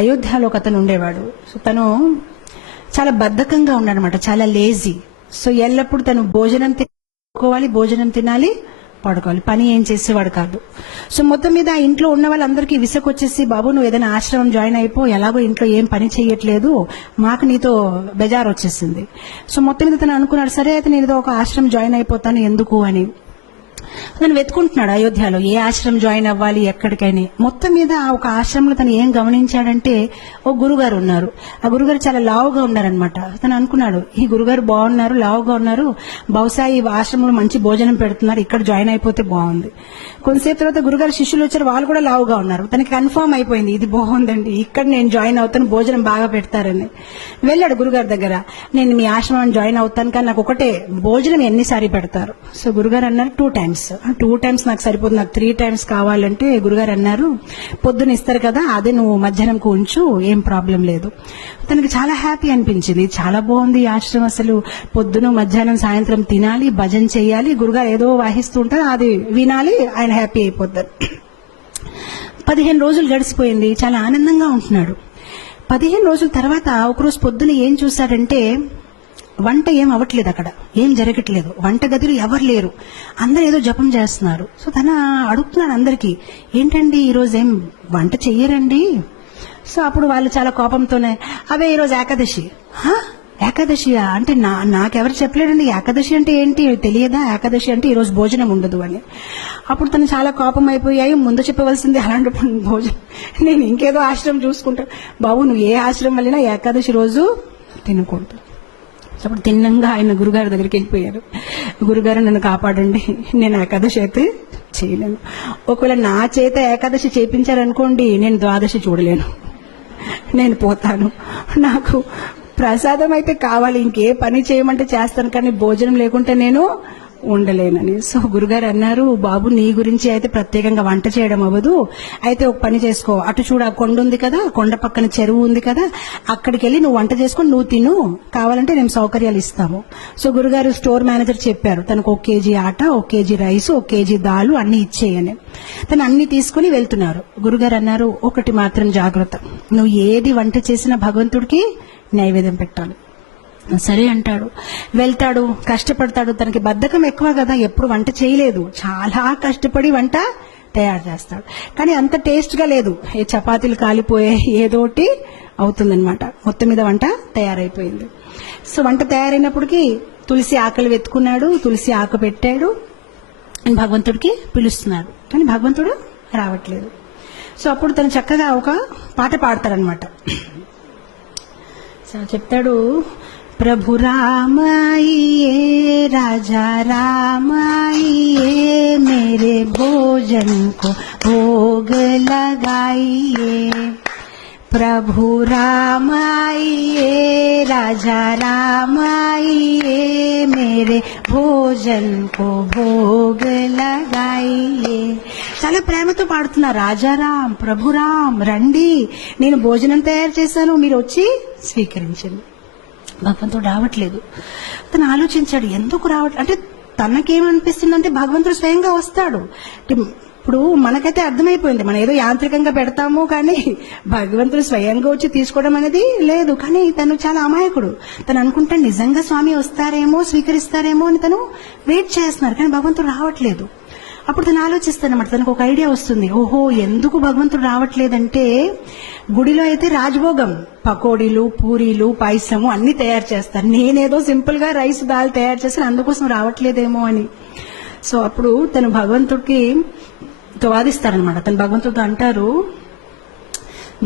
అయోధ్యలో ఒక అతను ఉండేవాడు. సో తను చాలా బద్ధకంగా ఉన్నాడనమాట, చాలా లేజీ. సో ఎల్లప్పుడు తను భోజనం తినుకోవాలి, భోజనం తినాలి, పడుకోవాలి, పని ఏం చేసేవాడు కాదు. సో మొత్తం మీద ఆ ఇంట్లో ఉన్న వాళ్ళందరికీ విసుకొచ్చేసి, బాబు నువ్వు ఏదైనా ఆశ్రమం జాయిన్ అయిపో, ఎలాగో ఇంట్లో ఏం పని చేయట్లేదు, మాకు నీతో బెజార్ వచ్చేసింది. సో మొత్తం మీద తను అనుకున్నాడు, సరే అయితే నేను ఏదో ఒక ఆశ్రమం జాయిన్ అయిపోతాను ఎందుకు అని. తను వెతుకుంటున్నాడు అయోధ్యలో ఏ ఆశ్రమం జాయిన్ అవ్వాలి ఎక్కడికైనా. మొత్తం మీద ఒక ఆశ్రమంలో తను ఏం గమనించాడంటే, ఓ గురుగారు ఉన్నారు. ఆ గురుగారు చాలా లావుగా ఉన్నారనమాట. తను అనుకున్నాడు, ఈ గురుగారు బాగున్నారు, లావుగా ఉన్నారు, బహుశా ఈ ఆశ్రమంలో మంచి భోజనం పెడుతున్నారు, ఇక్కడ జాయిన్ అయిపోతే బాగుంది. కొంతసేపు తర్వాత గురుగారు శిష్యులు వచ్చారు, వాళ్ళు కూడా లావుగా ఉన్నారు. తనకి కన్ఫర్మ్ అయిపోయింది, ఇది బాగుందండి, ఇక్కడ నేను జాయిన్ అవుతాను, భోజనం బాగా పెడతారని. వెళ్ళాడు గురుగారి దగ్గర, నేను మీ ఆశ్రమం జాయిన్ అవుతాను, కానీ నాకు ఒకటే, భోజనం ఎన్నిసారి పెడతారు? సో గురుగారు అన్నారు 2 times. 2 times నాకు సరిపోతుంది, నాకు 3 times కావాలంటే గురుగారు అన్నారు, పొద్దున ఇస్తారు కదా, అదే నువ్వు మధ్యాహ్నంకు ఉంచు, ఏం ప్రాబ్లం లేదు. తనకి చాలా హ్యాపీ అనిపించింది, చాలా బాగుంది ఈ ఆశ్రమం, అసలు పొద్దున మధ్యాహ్నం సాయంత్రం తినాలి, భజన చేయాలి, గురుగారు ఏదో వాహిస్తూ ఉంటారు, అది వినాలి, ఆయన హ్యాపీ అయిపోతారు. 15 రోజులు గడిచిపోయింది, చాలా ఆనందంగా ఉంటున్నాడు. 15 రోజుల తర్వాత ఒకరోజు పొద్దున ఏం చూశాడంటే, వంట ఏం అవ్వట్లేదు, అక్కడ ఏం జరగట్లేదు, వంట గదిలో ఎవరు లేరు, అందరూ ఏదో జపం చేస్తున్నారు. సో తన అడుగుతున్నాడు అందరికీ, ఏంటండి ఈరోజు ఏం వంట చెయ్యరండి? సో అప్పుడు వాళ్ళు చాలా కోపంతోనే, అవే ఈరోజు ఏకాదశి. ఏకాదశియా అంటే నాకెవరు చెప్పలేదండి, ఏకాదశి అంటే ఏంటి తెలియదా, ఏకాదశి అంటే ఈరోజు భోజనం ఉండదు అని. అప్పుడు తను చాలా కోపం అయిపోయాయి, ముందు చెప్పవలసింది, అలాంటి భోజనం నేను ఇంకేదో ఆశ్రమం చూసుకుంటా. బాబు నువ్వు ఏ ఆశ్రమం వెళ్ళినా ఏకాదశి రోజు తినకూడదు. అప్పుడు తిన్నంగా ఆయన గురుగారి దగ్గరికి వెళ్ళిపోయారు, గురుగారు నన్ను కాపాడండి, నేను ఏకాదశి అయితే చేయలేను, ఒకవేళ నా చేత ఏకాదశి చేయించారనుకోండి, నేను ద్వాదశి చూడలేను, నేను పోతాను, నాకు ప్రసాదం అయితే కావాలి, ఇంకే పని చేయమంటే చేస్తాను, కానీ భోజనం లేకుంటే నేను ఉండలేనని. సో గురుగారు అన్నారు, బాబు నీ గురించి అయితే ప్రత్యేకంగా వంట చేయడం అవ్వదు, అయితే ఒక పని చేసుకో, అటు చూడు ఆ కొండ ఉంది కదా, కొండ పక్కన చెరువు ఉంది కదా, అక్కడికి వెళ్ళి నువ్వు వంట చేసుకొని నువ్వు తిను, కావాలంటే మేము సౌకర్యాలు ఇస్తాము. సో గురుగారు స్టోర్ మేనేజర్ చెప్పారు, తనకు 1 kg ఆట, 1 kg రైస్, 1 kg దాలు అన్ని ఇచ్చేయని. తను అన్ని తీసుకుని వెళ్తున్నారు. గురుగారు అన్నారు, ఒకటి మాత్రం జాగ్రత్త, నువ్వు ఏది వంట చేసినా భగవంతుడికి నైవేద్యం పెట్టాలి. సరే అంటాడు, వెళ్తాడు, కష్టపడతాడు, తనకి బద్ధకం ఎక్కువ కదా, ఎప్పుడు వంట చేయలేదు, చాలా కష్టపడి వంట తయారు చేస్తాడు, కానీ అంత టేస్ట్ గా లేదు, ఏ చపాతీలు కాలిపోయే ఏదోటి అవుతుందన్నమాట. మొత్తం మీద వంట తయారైపోయింది. సో వంట తయారైనప్పటికీ తులసి ఆకలి వెతుకున్నాడు, తులసి ఆకు పెట్టాడు, భగవంతుడికి పిలుస్తున్నాడు, కానీ భగవంతుడు రావట్లేదు. సో అప్పుడు తను చక్కగా ఒక పాట పాడతారనమాట. సో చెప్తాడు, प्रभु राम आइए, राजा राम आइए, मेरे भोजन को भोग लगाइए, प्रभु राम आइए, राजा राम आइए, मेरे भोजन को भोग लगाइए. చాలా ప్రేమతో పాడుతున్నా, రాజారాం ప్రభురాం రండి, నేను భోజనం తయారు చేశాను, మీరు వచ్చి స్వీకరించండి. భగవంతుడు రావట్లేదు. తను ఆలోచించాడు, ఎందుకు రావట్లేదు అంటే, తనకేమనిపిస్తుందంటే భగవంతుడు స్వయంగా వస్తాడు. ఇప్పుడు మనకైతే అర్థమైపోయింది, మనం ఏదో యాంత్రికంగా పెడతాము, కానీ భగవంతుడు స్వయంగా వచ్చి తీసుకోవడం అనేది లేదు. కానీ తను చాలా అమాయకుడు, తను అనుకుంటాడు నిజంగా స్వామి వస్తారేమో, స్వీకరిస్తారేమో అని తను వెయిట్ చేస్తున్నారు, కానీ భగవంతుడు రావట్లేదు. అప్పుడు తను ఆలోచిస్తానమాట, తనకు ఒక ఐడియా వస్తుంది, ఓహో ఎందుకు భగవంతుడు రావట్లేదంటే, గుడిలో అయితే రాజభోగం, పకోడీలు, పూరీలు, పాయసము అన్ని తయారు చేస్తారు, నేనేదో సింపుల్ గా రైస్ దాల్ తయారు చేస్తాను, అందుకోసం రావట్లేదేమో అని. సో అప్పుడు తను భగవంతుడికి వాదిస్తారనమాట. తను భగవంతుడితో అంటారు,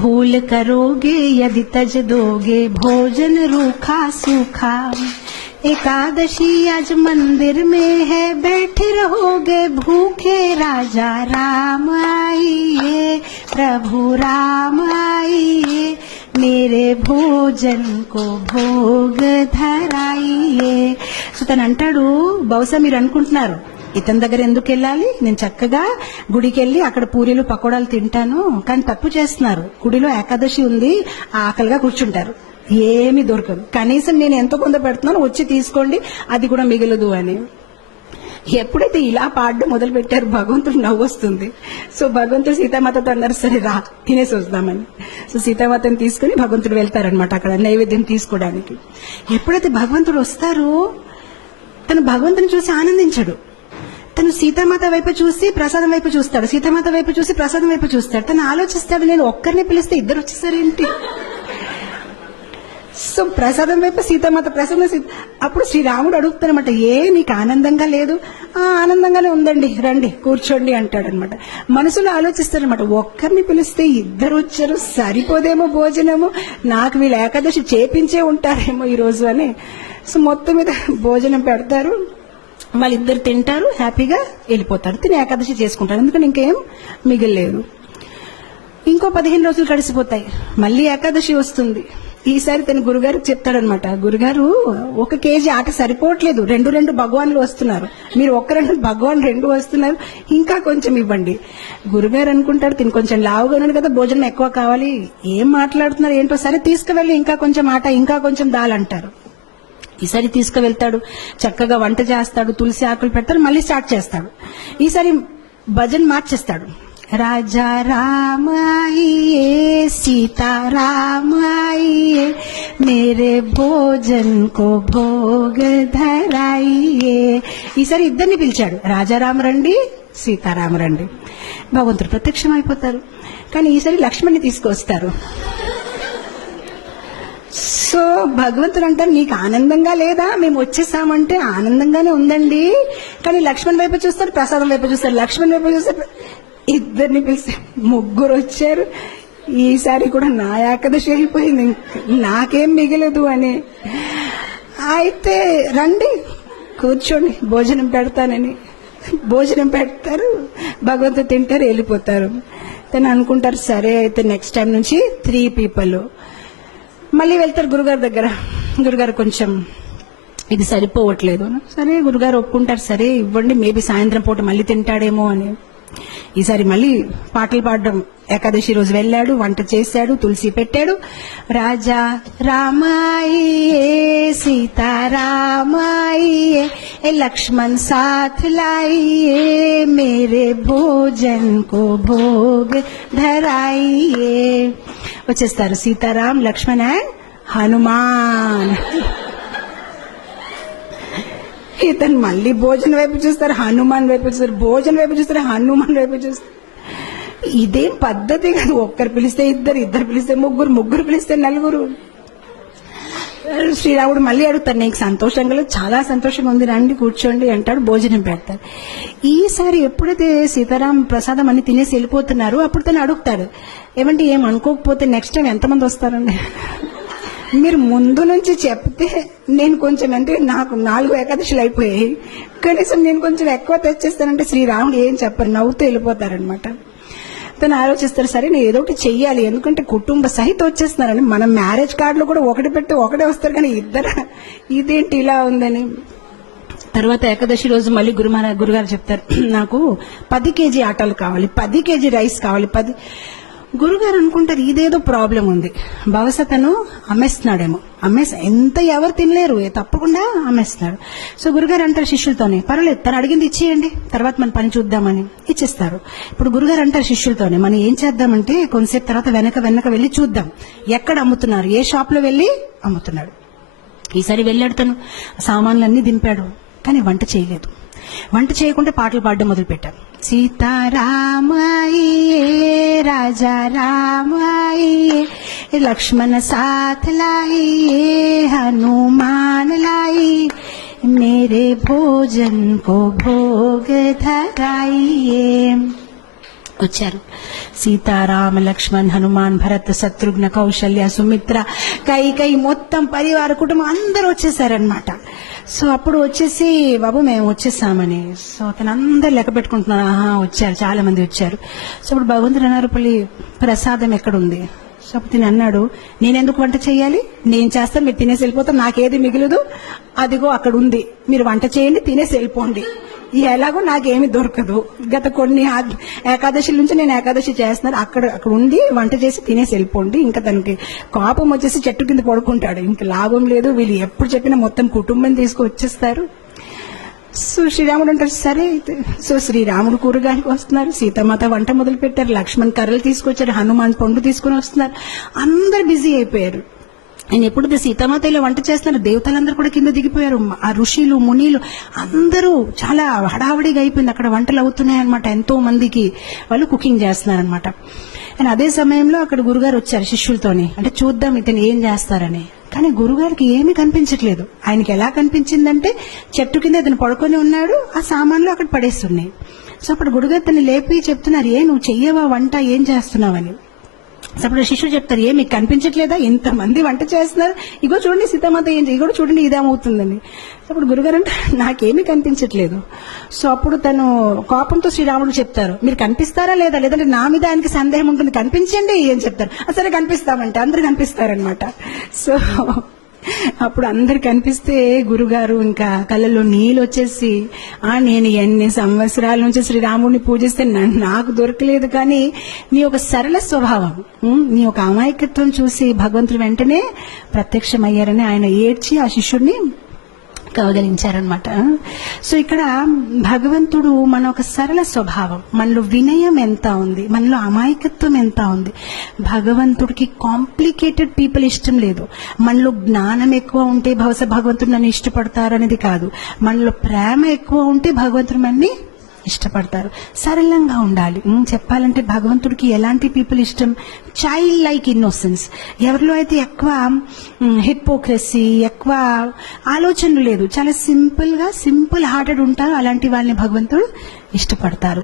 భూల్ కరోగే యది తజ్ దోగే భోజన రూఖా సూఖా, एकादशी आज मंदिर में है, बैठे रहोगे भूखे, राजा राम आइए, प्रभु राम आइए, मेरे भोजन को भोग धराइए. సో తను అంటాడు, బహుశా మీరు అనుకుంటున్నారు ఇతని దగ్గర ఎందుకు వెళ్ళాలి, నేను చక్కగా గుడికి వెళ్ళి అక్కడ పూరీలు పకోడాలు తింటాను, కానీ తప్పు చేస్తున్నారు, గుడిలో ఏకాదశి ఉంది, ఆకలిగా కూర్చుంటారు, ఏమి దొరకదు, కనీసం నేను ఎంతో కొంత పెడుతున్నాను, వచ్చి తీసుకోండి, అది కూడా మిగలదు అని. ఎప్పుడైతే ఇలా పాడడం మొదలు పెట్టారు భగవంతుడు నవ్వొస్తుంది. సో భగవంతుడు సీతామాతతో అన్నారు, సరే రా తినేసి వస్తామని. సో సీతామాతని తీసుకుని భగవంతుడు వెళ్తారనమాట అక్కడ నైవేద్యం తీసుకోవడానికి. ఎప్పుడైతే భగవంతుడు వస్తారో తను భగవంతుని చూసి ఆనందించడు. తను సీతామాత వైపు చూసి ప్రసాదం వైపు చూస్తాడు, సీతామాత వైపు చూసి ప్రసాదం వైపు చూస్తాడు. తను ఆలోచిస్తాడు, నేను ఒక్కరిని పిలిస్తే ఇద్దరు వచ్చేసారేంటి. సో ప్రసాదం వైపు సీతామాత, ప్రసాదం అప్పుడు శ్రీరాముడు అడుగుతారనమాట, ఏ నీకు ఆనందంగా లేదు? ఆనందంగానే ఉందండి, రండి కూర్చోండి అంటాడనమాట. మనసులో ఆలోచిస్తారనమాట, ఒక్కరిని పిలిస్తే ఇద్దరు వచ్చారు, సరిపోదేమో భోజనము, నాకు వీళ్ళు ఏకాదశి చేపించే ఉంటారేమో ఈ రోజు అని. సో మొత్తం మీద భోజనం పెడతారు, వాళ్ళిద్దరు తింటారు, హ్యాపీగా వెళ్ళిపోతారు. తిని ఏకాదశి చేసుకుంటారు, ఎందుకంటే ఇంకేం మిగిలేదు. ఇంకో 15 రోజులు గడిచిపోతాయి, మళ్ళీ ఏకాదశి వస్తుంది. ఈసారి తన గురుగారికి చెప్తాడనమాట, గురుగారు 1 కేజీ ఆట సరిపోవట్లేదు, 2 భగవాన్లు వస్తున్నారు, మీరు 1 భగవాన్ 2 వస్తున్నారు, ఇంకా కొంచెం ఇవ్వండి. గురుగారు అనుకుంటాడు, తిని కొంచెం లావుగా ఉన్నాడు కదా, భోజనం ఎక్కువ కావాలి, ఏం మాట్లాడుతున్నారు ఏంటో, సరే తీసుకువెళ్ళి ఇంకా కొంచెం ఆట, ఇంకా కొంచెం దాల్ అంటారు. ఈసారి తీసుకువెళ్తాడు, చక్కగా వంట చేస్తాడు, తులసి ఆకులు పెడతాడు, మళ్ళీ స్టార్ట్ చేస్తాడు. ఈసారి భజన్ మార్చేస్తాడు, రాజా రామాయియే సీతా రామాయియే మేరే భోజన్ కో భోగ ధరాయియే. ఈసారి ఇద్దరిని పిలిచాడు, రాజారామ రండి, సీతారామ రండి. భగవంతుడు ప్రత్యక్షం అయిపోతారు. కానీ ఈసారి లక్ష్మణ్ని తీసుకొస్తారు. సో భగవంతుడు అంటారు, నీకు ఆనందంగా లేదా? మేము వచ్చేసామంటే ఆనందంగానే ఉందండి, కానీ లక్ష్మణ్ వైపు చూస్తారు, ప్రసాదం వైపు చూస్తారు, లక్ష్మణ్ వైపు చూస్తారు. ఇద్దరిని పిలిస్తే 3 వచ్చారు. ఈసారి కూడా నా ఏకాదశి అయిపోయింది, నాకేం మిగలదు అని. అయితే రండి కూర్చోండి భోజనం పెడతానని భోజనం పెడతారు, భగవంతుడు తింటారు, వెళ్ళిపోతారు. తను అనుకుంటారు, సరే అయితే నెక్స్ట్ టైం నుంచి 3 పీపుల్. మళ్ళీ వెళ్తారు గురుగారి దగ్గర, గురుగారు కొంచెం ఇది సరిపోవట్లేదు. సరే గురుగారు ఒప్పుకుంటారు, సరే ఇవ్వండి, మేబీ సాయంత్రం పూట మళ్ళీ తింటాడేమో అని. ఈసారి మళ్ళీ పాటలు పాడడం, ఏకాదశి రోజు వెళ్ళాడు, వంట చేశాడు, తులసి పెట్టాడు. రాజా రామాయియే సీతారామాయియే లక్ష్మణ్ సాథ్ లాయియే మేరే భోజన్ కో భోగ్ ధరాయియే. వచ్చేస్తారు సీతారాం, లక్ష్మణ్ అండ్ హనుమాన్. ఇతను మళ్ళీ భోజనం వైపు చూస్తారు, హనుమాన్ వైపు చూస్తారు, భోజనం వైపు చూస్తారు, హనుమాన్ వైపు చూస్తారు. ఇదేం పద్ధతి కాదు, ఒక్కరు పిలిస్తే ఇద్దరు, ఇద్దరు పిలిస్తే ముగ్గురు, ముగ్గురు పిలిస్తే 4. శ్రీరాముడు మళ్ళీ అడుగుతారు, నీకు సంతోషంగా లేదు? చాలా సంతోషంగా ఉంది, రండి కూర్చోండి అంటాడు, భోజనం పెడతారు. ఈసారి ఎప్పుడైతే సీతారాం ప్రసాదం అన్ని తినేసి వెళ్ళిపోతున్నారు, అప్పుడు తను అడుగుతాడు, ఏమంటే ఏం అనుకోకపోతే నెక్స్ట్ టైం ఎంతమంది వస్తారండి? మీరు ముందు నుంచి చెప్తే నేను కొంచెం, అంటే నాకు 4 ఏకాదశులు అయిపోయాయి, కనీసం నేను కొంచెం ఎక్కువ తెచ్చేస్తానంటే శ్రీరాముడు ఏం చెప్పరు, నవ్వుతూ వెళ్ళిపోతారనమాట. తను ఆలోచిస్తారు, సరే నేను ఏదో ఒకటి చెయ్యాలి, ఎందుకంటే కుటుంబ సహిత వచ్చేస్తున్నారని. మనం మ్యారేజ్ కార్డులో కూడా 1 పెట్టి 1 వస్తారు, కానీ ఇద్దరు ఇదేంటి ఇలా ఉందని. తర్వాత ఏకాదశి రోజు మళ్ళీ గురుగారు చెప్తారు, నాకు 10 కేజీ ఆటలు కావాలి, 10 కేజీ రైస్ కావాలి. గురుగారు అనుకుంటారు, ఇదేదో ప్రాబ్లం ఉంది, బహుశా తను అమ్మేస్తున్నాడేమో, ఎంత ఎవరు తినలేరు, తప్పకుండా అమ్మేస్తున్నాడు. సో గురుగారు అంటారు శిష్యులతోనే, పర్వాలేదు తను అడిగింది ఇచ్చేయండి, తర్వాత మన పని చూద్దామని ఇచ్చేస్తారు. ఇప్పుడు గురుగారు అంటారు శిష్యులతోనే, మనం ఏం చేద్దామంటే కొంతసేపు తర్వాత వెనక వెళ్ళి చూద్దాం, ఎక్కడ అమ్ముతున్నారు, ఏ షాప్ లో వెళ్ళి అమ్ముతున్నాడు. ఈసారి వెళ్ళాడు, తను సామాన్లన్నీ దింపాడు, కానీ వంట చేయలేదు. వంట చేయకుండా పాటలు పాడడం మొదలు పెట్టారు. సీతారామాయియే రాజా రామాయియే లక్ష్మణ సాథ్ లాయియే హనుమాన్ లాయి మేరే భోజన్ కో భోగ ధరాయియే. వచ్చారు సీతారామ లక్ష్మణ్ హనుమాన్ భరత్ శత్రుఘ్న కౌశల్య సుమిత్ర కై మొత్తం పరివార కుటుంబం అందరూ వచ్చేసారనమాట. సో అప్పుడు వచ్చేసి, బాబు మేము వచ్చేసామని. సో అతను అందరు లెక్క పెట్టుకుంటున్నారు, వచ్చారు, చాలా మంది వచ్చారు. సో అప్పుడు భగవంతుడు అన్నారు, ప్రసాదం ఎక్కడుంది? సో అప్పుడు తిని అన్నాడు, నేనెందుకు వంట చేయాలి, నేను చేస్తాను, మీరు తినేసి వెళ్ళిపోతాం, నాకేది మిగిలదు, అదిగో అక్కడ ఉంది, మీరు వంట చేయండి, తినేసి వెళ్ళిపోండి, ఎలాగో నాకేమి దొరకదు, గత కొన్ని ఏకాదశి నుంచి నేను ఏకాదశి చేస్తున్నాను, అక్కడ ఉండి వంట చేసి తినేసి వెళ్ళిపోండి. ఇంకా తనకి కోపం వచ్చేసి చెట్టు కింద పడుకుంటాడు, ఇంకా లాభం లేదు, వీళ్ళు ఎప్పుడు చెప్పినా మొత్తం కుటుంబం తీసుకు వచ్చేస్తారు. సో శ్రీరాముడు అంటారు సరే అయితే. సో శ్రీరాముడు కూరగాయలకు వస్తున్నారు, సీతామాత వంట మొదలు పెట్టారు, లక్ష్మణ్ కర్రలు తీసుకొచ్చారు, హనుమాన్ పండు తీసుకుని వస్తున్నారు, అందరు బిజీ అయిపోయారు. ఆయన ఎప్పుడైతే సీతామాత ఇలా వంట చేస్తున్నారు, దేవతలందరూ కూడా కింద దిగిపోయారు, ఆ ఋషులు మునీలు అందరూ చాలా హడావడిగా అయిపోయింది. అక్కడ వంటలు అవుతున్నాయన్నమాట, ఎంతో మందికి వాళ్ళు కుకింగ్ చేస్తున్నారనమాట. అండ్ అదే సమయంలో అక్కడ గురుగారు వచ్చారు శిష్యులతోని, అంటే చూద్దాం ఇతను ఏం చేస్తారని. కానీ గురుగారికి ఏమీ కనిపించట్లేదు. ఆయనకి ఎలా కనిపించిందంటే చెట్టు కింద ఇతను పడుకొని ఉన్నాడు, ఆ సామాన్లు అక్కడ పడేస్తున్నాయి. సో అప్పుడు గురుగారు తను లేపి చెప్తున్నారు, నువ్వు చెయ్యవా వంట, ఏం చేస్తున్నావని. అప్పుడు శిష్యుడు చెప్తారు, మీకు కనిపించట్లేదా, ఇంతమంది వంట చేస్తున్నారు, ఇగో చూడండి సీతామాత ఏం ఇగో చూడండి ఇదేమవుతుందని. అప్పుడు గురుగారు అంటే నాకేమీ కనిపించట్లేదు. సో అప్పుడు తను కోపంతో శ్రీరాముడు చెప్తారు, మీరు కనిపిస్తారా లేదా, లేదంటే నా మీద ఆయనకి సందేహం ఉంటుంది, కనిపించండి అని చెప్తారు. సరే కనిపిస్తామంటే అందరు కనిపిస్తారనమాట. సో అప్పుడు అందరు కనిపిస్తే గురుగారు ఇంకా కళ్ళల్లో నీళ్ళు వచ్చేసి, నేను ఎన్ని సంవత్సరాల నుంచి శ్రీరాముడిని పూజిస్తే నాకు దొరకలేదు, కానీ నీ ఒక సరళ స్వభావం, నీ ఒక అమాయకత్వం చూసి భగవంతుడు వెంటనే ప్రత్యక్షమయ్యారని ఆయన ఏడ్చి ఆ శిష్యుడిని కవగలించారనమాట. సో ఇక్కడ భగవంతుడు మన ఒక సరళ స్వభావం, మనలో వినయం ఎంత ఉంది, మనలో అమాయకత్వం ఎంత ఉంది. భగవంతుడికి కాంప్లికేటెడ్ పీపుల్ ఇష్టం లేదు. మనలో జ్ఞానం ఎక్కువ ఉంటే బహుశా భగవంతుడు నన్ను ఇష్టపడతారు అనేది కాదు, మనలో ప్రేమ ఎక్కువ ఉంటే భగవంతుడు మనని ఇష్టపడతారు. సరళంగా ఉండాలి. చెప్పాలంటే భగవంతుడికి ఎలాంటి పీపుల్ ఇష్టం, చైల్డ్ లైక్ ఇన్నోసెన్స్. ఎవరిలో అయితే ఎక్కువ హిపోక్రసీ, ఎక్కువ ఆలోచనలు లేదు, చాలా సింపుల్ హార్టెడ్ ఉంటారు, అలాంటి వాళ్ళని భగవంతుడు ఇష్టపడతారు.